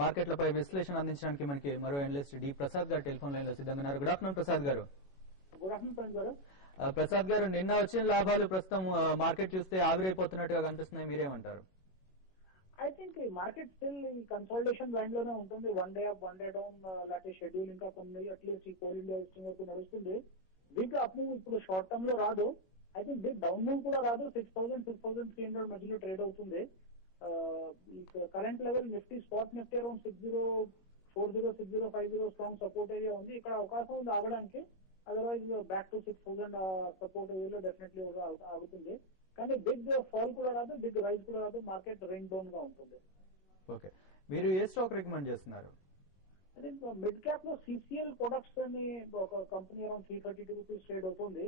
మార్కెట్లపై విశ్లేషణ అందించడానికి మనకి మరో అనలిస్ట్ డి ప్రసాద్ గారు టెలిఫోన్ లైన్ లో సిద్ధంగా ఉన్నారు. గుడ్ ఆఫ్టర్నూన్ ప్రసాద్ గారు. గుడ్ ఆఫ్టర్నూన్ గారు. ప్రసాద్ గారు, నిన్న వచ్చిన లాభాలు ప్రస్తుతం మార్కెట్ చూస్తే ఆవిరైపోతున్నట్టుగా కనిపిస్తున్నాయి, మీరేమంటారు? ఐ థింక్ ఈ మార్కెట్ స్టిల్ ఈ కన్సల్టేషన్ లైన్ లోనే ఉంటుంది. One day up, one day down లాంటి షెడ్యూల్ ఇంకా కొన్ని అట్లీస్ట్ ఈ కోల్ ఇండియా వరకు నడుస్తుంది. దీంట్లో అప్ మూవ్ ఇప్పుడు షార్ట్ టర్మ్ లో రాదు. I think big down move కూడా రాదు. 6,000 6,300 మధ్యలో ట్రేడ్ అవుతుంది. Current level Nifty spot Nifty around 6040 6050 strong support area ఉంది. ఇక్కడ అవకాశం ఉంది ఆగడానికి. అదర్వైజ్ బ్యాక్ టు 6,000 సపోర్ట్ ఏరియాలో డెఫినెట్లీ ఆగుతుంది. కానీ బిగ్ ఫాల్ కూడా రాదు, బిగ్ రైజ్ కూడా రాదు. మార్కెట్ రేంజ్ డౌన్ గా ఉంటుంది. ఓకే, మీరు ఏ స్టాక్ రికమెండ్ చేస్తున్నారు? అదే మిడ్ క్యాప్ లో సిసిఎల్ ప్రొడక్ట్స్ అని ఒక కంపెనీ అరౌండ్ 332 రూపీస్ ట్రేడ్ అవుతుంది.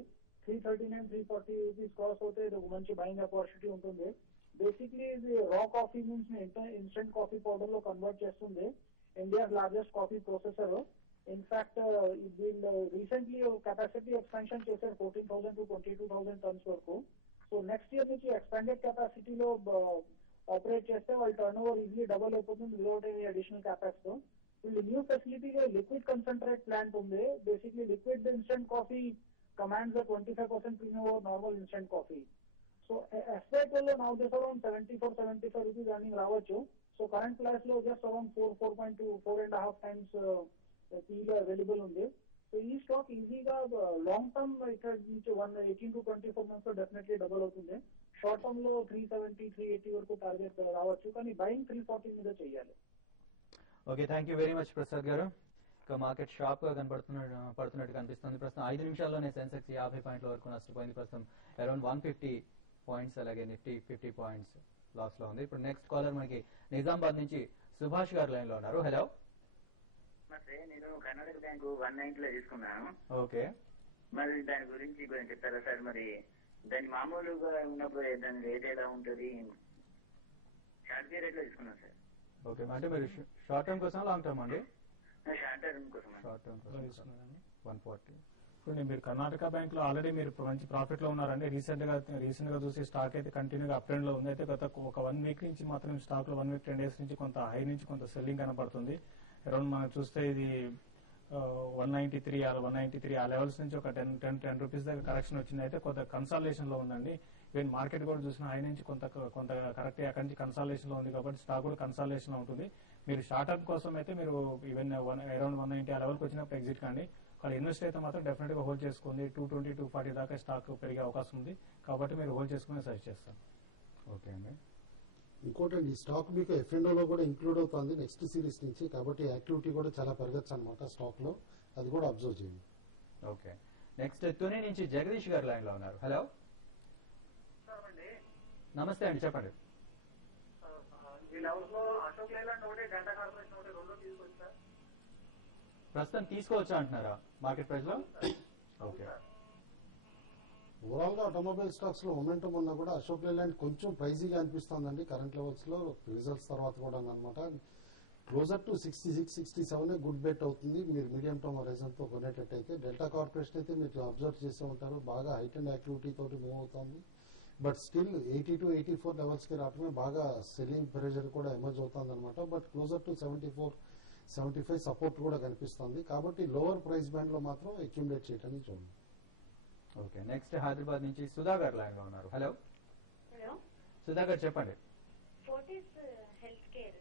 339 340 రూపీస్ క్రాస్ అవుతే ఇది ఒక మంచి బయింగ్ ఆపర్చునిటీ ఉంటుంది. బేసిక్లీ ఇది రా coffee means instant coffee powder లో కన్వర్ట్ చేస్తుంది. India largest coffee processor. In fact వీళ్ళు రీసెంట్లీ కెపాసిటీ ఎక్స్పాన్షన్ చేశారు 14,000 to 22,000 టన్స్ వరకు. సో నెక్స్ట్ ఇయర్ నుంచి ఎక్స్పాండెడ్ కెపాసిటీలో ఆపరేట్ చేస్తే వాళ్ళ టర్న్ ఓవర్ ఈజీలీ డబుల్ అయిపోతుంది వితౌట్ ఎనీ అడిషనల్ క్యాపాక్స్ తో. వీళ్ళు న్యూ ఫెసిలిటీలో లిక్విడ్ కన్సన్ట్రేట్ ప్లాంట్ ఉంది. Basically liquid instant coffee commands 25% premium over normal instant coffee. So SIP లో now this around 74-75 rupees earning రావచ్చు. So current price లో just around 4.2 4.5 times పీలో available ఉంది. So ఈ stock ఈజీగా long term ఇక్కడ నుంచి 18 to 24 months లో డెఫినెట్లీ డబుల్ అవుతుంది. షార్ట్ టర్మ్ లో 370 380 వరకు టార్గెట్ రావచ్చు. కానీ బయింగ్ 340 మీద చేయాలి. Okay, thank you very much Prasad గారు. ఇక మార్కెట్ షార్ప్ గా పడుతున్నట్టు కనిపిస్తుంది. ప్రస్తుతం 5 నిమిషాల్లోనే సెన్సెక్స్ 50 పాయింట్ల వరకు నష్టపోయింది. ప్రస్తుతం అరౌండ్ 150 పాయింట్స్, అలాగే నిఫ్టీ 50 పాయింట్స్ లాస్ లో ఉంది. ఇప్పుడు నెక్స్ట్ కాలర్ మనకి నిజామాబాద్ నుంచి సుభాష్ గారు లైన్ లో ఉన్నారు. హలో. నేను కర్ణాటక బ్యాంకు 190 లో తీసుకున్నాను. ఓకే, మరి దాని గురించి కొంచెం చెప్తారా సార్? మరి దాని మామూలుగా ఉన్నప్పుడు దాని రేట్ ఎలా ఉంటుంది? షార్ట్ రేట్ లో తీసుకున్నాను సార్. ఓకే, అంటే మీరు షార్ట్ టర్మ్ కోసం లాంగ్ టర్మ్ అండి? షార్ట్ టర్మ్ కోసం. షార్ట్ టర్మ్ కోసం 140. ఇప్పుడు మీరు కర్ణాటక బ్యాంక్ లో ఆల్రెడీ మీరు మంచి ప్రాఫిట్ లో ఉన్నారండి. రీసెంట్ గా చూసి స్టాక్ అయితే కంటిన్యూగా అప్ ట్రెండ్ లో ఉంది. అయితే గత ఒక 1 వీక్ నుంచి మాత్రం స్టాక్ లో 1 వీక్ 10 డేస్ నుంచి కొంత హై నుంచి కొంత సెల్లింగ్ కనపడుతుంది. అరౌండ్ మనం చూస్తే ఇది 193 ఆ లెవెల్స్ నుంచి ఒక 10 రూపీస్ దగ్గర కరెక్షన్ వచ్చింది. అయితే కొంత కన్సాలేషన్ లో ఉందండి. ఈవెన్ మార్కెట్ కూడా చూసిన హై నుంచి కొంత కరెక్ట్ అక్కడి నుంచి కన్సాలేషన్ లో ఉంది. కాబట్టి స్టాక్ కూడా కన్సాలేషన్ లో ఉంటుంది. మీరు షార్ట్ టర్మ్ కోసం అయితే మీరు ఈవెన్ అరౌండ్ 190 ఆ లెవెల్కి వచ్చినప్పుడు ఎగ్జిట్ కండి. కానీ ఇన్వెస్ట్ అయితే మాత్రం డెఫినెట్ గా హోల్డ్ చేసుకుంది. 220 240 దాకా స్టాక్ పెరిగే అవకాశం ఉంది. కాబట్టి మీరు హోల్డ్ చేసుకుని సజెస్ట్ చేస్తాను. ఓకే అండి. ఇంకోటి ఈ స్టాక్ మీకు F&O లో కూడా ఇంక్లూడ్ అవుతుంది నెక్స్ట్ సిరీస్ నుంచి. కాబట్టి యాక్టివిటీ కూడా చాలా పెరగచ్చు అనమాట స్టాక్ లో. అది కూడా అబ్జర్వ్ చేయండి. ఓకే, నెక్స్ట్ తుని నుంచి జగదీష్ గారు లైన్ లో ఉన్నారు. హలో. నమస్తే అండి, చెప్పండి. ప్రస్తుతం తీసుకోవచ్చా అంటున్నారా మార్కెట్ ప్రైస్ లో? ఓకే. ఓవరాల్ గా ఆటోమొబైల్ స్టాక్స్ లో మొమెంటం ఉన్నా కూడా అశోక్ లేలాండ్ కొంచెం ప్రైజీగా అనిపిస్తోందండి కరెంట్ లెవెల్స్ లో. రిజల్ట్స్ తర్వాత కూడా అనమాట. క్లోజర్ టు 66 67 గుడ్ బెట్ అవుతుంది మీరు మీడియం టర్మ్ హొరైజన్ తో కొనేటట్టయితే. డెల్టా కార్పొరేషన్ అయితే మీరు అబ్జర్వ్ చేసే ఉంటారు, బాగా హైట్ అండ్ యాక్టివిటీ తోటి మూవ్ అవుతుంది. బట్ స్టిల్ 80 to 84 లెవెల్స్ కి రావటమే బాగా సెల్లింగ్ ప్రెషర్ కూడా ఎమర్జ్ అవుతుంది అనమాట. బట్ క్లోజర్ టు 74 75 సపోర్ట్ కూడా కనిపిస్తుంది. కాబట్టి లోవర్ ప్రైస్ బ్యాండ్ లో మాత్రం అక్యుములేట్ చేయడానికి చూడండి. ఓకే, నెక్స్ట్ హైదరాబాద్ నుంచి సుధా గారు లైన్ లో ఉన్నారు. హలో. హలో, సుధా గారు చెప్పండి. ఫోర్టిస్ హెల్త్ కేర్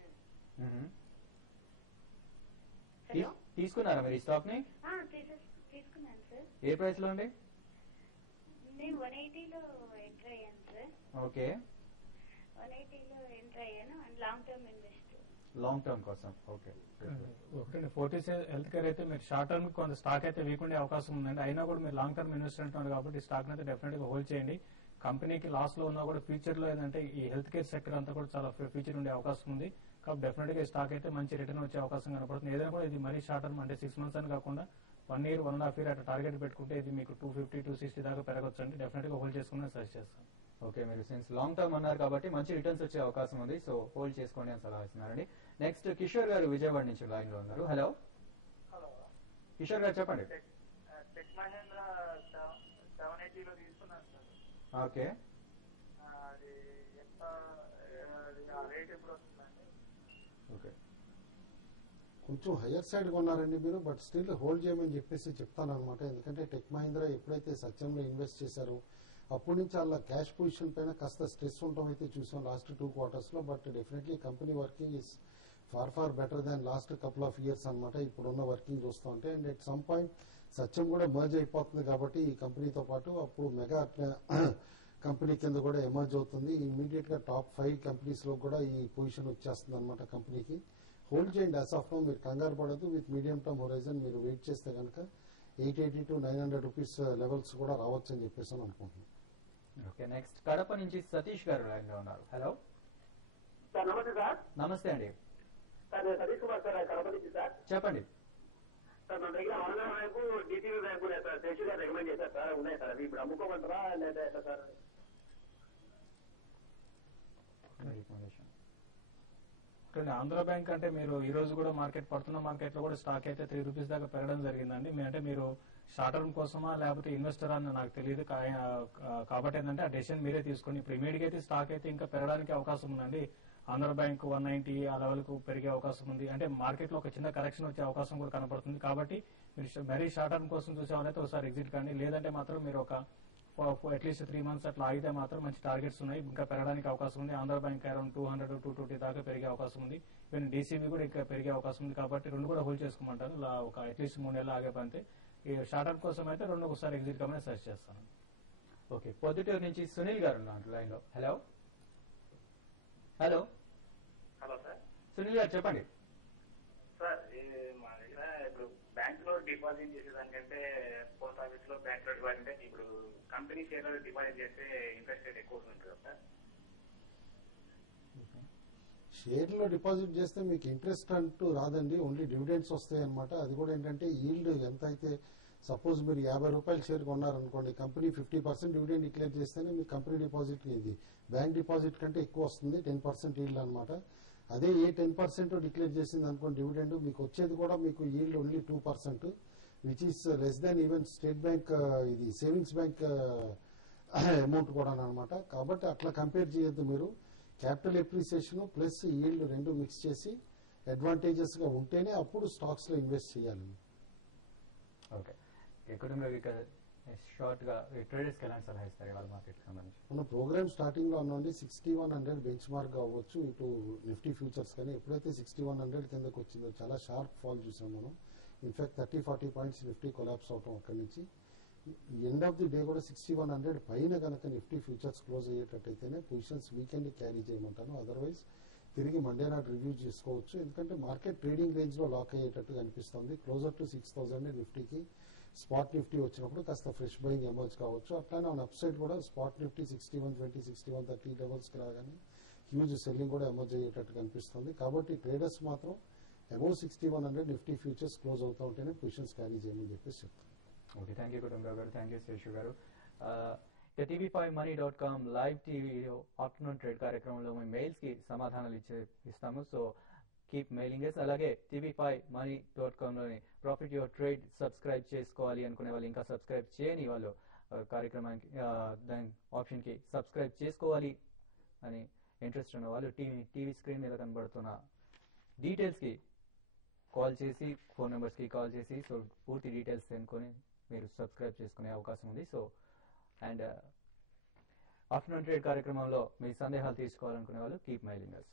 తీసుకున్నారా మీరు ఈ స్టాక్ ని? తీసుకున్నాను సార్. ఏ ప్రైస్ లో అండి? నేను 180లో ఎంటర్ అయ్యాను సార్. ఓకే, 180లో ఎంటర్ అయ్యాను and long term invest. Long term కోసం. ఓకే, ఒకటి ఫోర్టీస్ హెల్త్ కేర్ అయితే మీరు షార్ట్ టర్మ్ కొంత స్టాక్ అయితే వీక్ ఉండే అవకాశం ఉందండి. అయినా కూడా మీరు లాంగ్ టర్మ్ ఇన్వెస్ట్మెంట్ ఉన్నారు కాబట్టి స్టాక్ అయితే డెఫినెట్ గా హోల్డ్ చేయండి. కంపెనీకి లాస్ లో ఉన్నా కూడా ఫ్యూచర్ లో ఏంటంటే ఈ హెల్త్ కేర్ సెక్టర్ అంతా కూడా చాలా ఫ్యూచర్ ఉండే అవకాశం ఉంది. కాబట్టి డెఫినెట్ గా స్టాక్ అయితే మంచి రిటర్న్ వచ్చే అవకాశం కనపడుతుంది. ఏదైనా కూడా ఇది మరీ షార్ట్ టర్మ్ అంటే 6 months అని కాకుండా 1 year 1.5 year అట్లా టార్గెట్ పెట్టుకుంటే ఇది మీకు 250 260 దాకా పెరగొచ్చు అండి. డెఫినెట్ గా హోల్డ్ చేసుకుని సజెస్ట్ చేస్తాను. ఓకే, మీరు సిన్స్ లాంగ్ టర్మ్ అన్నారు కాబట్టి మంచి రిటర్న్స్ వచ్చే అవకాశం ఉంది. సో హోల్డ్ చేసుకోండి అని సలహా ఇస్తున్నారండి. నెక్స్ట్ కిషోర్ గారు విజయవాడ నుంచి లైన్ లో ఉన్నారు. హలో. కిషోర్ గారు చెప్పండి. Okay, okay. కొంచెం హయ్యర్ సైడ్ కొన్నారండి మీరు, బట్ స్టిల్ హోల్డ్ చేయమని చెప్పేసి చెప్తాను అనమాట. ఎందుకంటే టెక్ మహీంద్రా ఎప్పుడైతే సత్యంలో ఇన్వెస్ట్ చేశారో అప్పటి నుంచి అలా క్యాష్ పొజిషన్ పైన కాస్త స్ట్రెస్ ఉండటం అయితే చూసాం లాస్ట్ 2 quarters లో. But definitely company working is far better than last couple of years అనమాట ఇప్పుడున్న వర్కింగ్ చూస్తూ ఉంటే. And at some point Satyam కూడా మర్జ్ అయిపోతుంది కాబట్టి ఈ కంపెనీతో పాటు అప్పుడు మెగా కంపెనీ కింద కూడా ఎమర్జ్ అవుతుంది. ఇమీడియట్ గా టాప్ 5 కంపెనీస్ లో కూడా ఈ పొజిషన్ వచ్చేస్తుంది అనమాట కంపెనీకి. హోల్డ్ చేయండి యాజ్ ఆఫ్ నో, మీరు కంగారు పడదు. విత్ మీడియం టర్మ్ హొరైజన్ మీరు వెయిట్ చేస్తే కనుక 880 to 900 రూపీస్ లెవెల్స్ కూడా రావచ్చు అని చెప్పేసి అనుకుంటున్నాను. ఓకే, నెక్స్ట్ కడప నుంచి సతీష్ గారు లైన్ లో ఉన్నారు. హలో సార్ నమస్తే సార్. నమస్తే అండి, సార్ నేను సతీష్ కుమార్ సార్ కడప నుంచి సార్. చెప్పండి. సార్ మన దగ్గర ఆంధ్ర బ్యాంకు డిటివి బ్యాంకు ఉన్నాయి సార్. శశి గారు రికమెండ్ చేశారు సార్. ఉన్నాయి సార్. అవి ఇప్పుడు అమ్ముకోమంటారా లేదా ఎట్లా సార్? కానీ ఆంధ్ర బ్యాంక్ అంటే మీరు ఈ రోజు కూడా పడుతున్న మార్కెట్ లో కూడా స్టాక్ అయితే 3 రూపీస్ దాకా పెరగడం జరిగిందండి. అంటే మీరు షార్ట్ టర్మ్ కోసమా లేకపోతే ఇన్వెస్టర్ అని నాకు తెలియదు. కాబట్టి ఏంటంటే ఆ డెసిషన్ మీరే తీసుకోండి. ఇప్పుడు ఇమీడియట్ అయితే స్టాక్ అయితే ఇంకా పెరగడానికి అవకాశం ఉందండి. ఆంధ్ర బ్యాంక్ 190 ఆ లెవెల్ కు పెరిగే అవకాశం ఉంది. అంటే మార్కెట్ లో ఒక చిన్న కరెక్షన్ వచ్చే అవకాశం కూడా కనపడుతుంది. కాబట్టి మీరు మరీ షార్ట్ టర్మ్ కోసం చూసే వాళ్ళైతే ఒకసారి ఎగ్జిట్ కానీ, లేదంటే మాత్రం మీరు ఒక అట్లీస్ట్ 3 months అట్లా ఆగితే మాత్రం మంచి టార్గెట్స్ ఉన్నాయి. ఇంకా పెరగడానికి అవకాశం ఉంది. ఆంధ్ర బ్యాంక్ అరౌండ్ 200 to 220 దాకా పెరిగే అవకాశం ఉంది. ఈవెన్ డీసీబీ కూడా ఇంకా పెరిగే అవకాశం ఉంది. కాబట్టి రెండు కూడా హోల్డ్ చేసుకోమంటాను. ఒక అట్లీస్ట్ 3 నెలలు ఆగే పంతే. ఈ షార్ట్ టర్మ్ కోసం అయితే రెండు ఒకసారి ఎగ్జిట్ కమని సజెస్ట్ చేస్తాను. ఓకే, పొద్దుటూరు నుంచి సునీల్ గారు ఉన్నారు లైన్ లో. Hello hello hello sir. Sunil గారు చెప్పండి. సార్ మా దగ్గర ఇప్పుడు బ్యాంక్ లో డిపాజిట్ చేసేదానికంటే పోస్ట్ ఆఫీస్ లో బ్యాంక్ లో డిపాజిట్ అంటే ఇప్పుడు కంపెనీ షేర్ లో డిపాజిట్ చేస్తే ఇంట్రెస్ట్ రేట్ ఎక్కువ ఉంటుంది కదా సార్? షేర్ లో డిపాజిట్ చేస్తే మీకు ఇంట్రెస్ట్ అంటూ రాదండి, ఓన్లీ డివిడెండ్స్ వస్తాయి అనమాట. అది కూడా ఏంటంటే ఈల్డ్ ఎంత అయితే, సపోజ్ మీరు 50 రూపాయల షేర్ కొన్నారనుకోండి, కంపెనీ 50% డివిడెండ్ డిక్లేర్ చేస్తేనే మీ కంపెనీ డిపాజిట్ ఇది బ్యాంక్ డిపాజిట్ కంటే ఎక్కువ వస్తుంది, 10% ఈల్డ్ అనమాట. అదే ఏ 10% డిక్లేర్ చేసింది అనుకోండి డివిడెండ్, మీకు వచ్చేది కూడా మీకు yield only 2%, which is less than even state bank ఇది సేవింగ్స్ బ్యాంక్ అమౌంట్ కూడా అనమాట. కాబట్టి అట్లా కంపేర్ చేయొద్దు మీరు. క్యాపిటల్ ఎప్రిసియేషన్ ప్లస్ ఈల్డ్ రెండు మిక్స్ చేసి అడ్వాంటేజెస్ గా ఉంటేనే అప్పుడు స్టాక్స్ లో ఇన్వెస్ట్ చేయాలి. ఓకే, కుటుంబంలో షార్ట్ గా ట్రేడర్స్ కి ఎలాంటి సలహా ఇస్తారు ఇవాళ మార్కెట్ సంబంధించి? మన ప్రోగ్రామ్ స్టార్టింగ్ లో ఉన్నండి 6100 బెంచ్ మార్క్ గా అవ్వచ్చు ఇటు నిఫ్టీ ఫ్యూచర్స్. కానీ ఎప్పుడైతే 6100 కిందకు వచ్చిందో చాలా షార్ప్ ఫాల్ చూసాం మనం. ఇన్ఫాక్ట్ 30-40 పాయింట్స్ నిఫ్టీ కొలాప్స్ అవటం అక్కడి నుంచి. ఎండ్ ఆఫ్ ది డే కూడా 6100 పైన కనుక నిఫ్టీ ఫ్యూచర్స్ క్లోజ్ అయ్యేటట్టయితేనే పొజిషన్స్ వీకెండ్ క్యారీ చేయమంటాను. అదర్వైజ్ తిరిగి మండే నాట్ రివ్యూ చేసుకోవచ్చు. ఎందుకంటే మార్కెట్ ట్రేడింగ్ రేంజ్ లో లాక్ అయ్యేటట్టుగా అనిపిస్తుంది. క్లోజర్ టు 6000 నిఫ్టీకి స్పాట్ నిఫ్టీ వచ్చినప్పుడు కాస్త ఫ్రెష్ బయింగ్ ఎమర్జ్ కావచ్చు. అట్లానే ఆన్ అప్ సైడ్ కూడా స్పాట్ నిఫ్టీ 6120 6130 లెవెల్స్ కి రాగానే హ్యూజ్ సెల్లింగ్ కూడా ఎమర్జ్ అయ్యేటట్టుగా అనిపిస్తుంది. కాబట్టి ట్రేడర్స్ మాత్రం అబౌవ్ 6100 నిఫ్టీ ఫ్యూచర్స్ క్లోజ్ అవుతూ ఉంటేనే పొజిషన్స్ క్యారీ చేయమని చెప్పేసి చెప్తాను. ఓకే, థ్యాంక్ యూ కుటుంబరావు గారు, థ్యాంక్ యూ శేషు గారు. TV5money.com లైవ్ టీవీలో ఆఫ్టర్నూన్ ట్రేడ్ కార్యక్రమంలో మేము మెయిల్స్ కి సమాధానాలు ఇస్తాము. So keep mailing us. అలాగే TV5money.com లోని ప్రాఫిట్ యువర్ ట్రేడ్ సబ్స్క్రైబ్ చేసుకోవాలి అనుకునే వాళ్ళు, ఇంకా సబ్స్క్రైబ్ చేయని వాళ్ళు కార్యక్రమానికి దాని ఆప్షన్ కి సబ్స్క్రైబ్ చేసుకోవాలి అని ఇంట్రెస్ట్ ఉన్న వాళ్ళు టీవీ స్క్రీన్ మీద కనబడుతున్న డీటెయిల్స్ కి కాల్ చేసి, ఫోన్ నెంబర్స్ కి కాల్ చేసి సో పూర్తి డీటెయిల్స్ తెలుసుకొని మీరు సబ్స్క్రైబ్ చేసుకునే అవకాశం ఉంది. సో అండ్ ఆఫ్టర్నూన్ ట్రేడ్ కార్యక్రమంలో మీ సందేహాలు తీసుకోవాలనుకునే వాళ్ళు కీప్ మెయిలింగ్ us.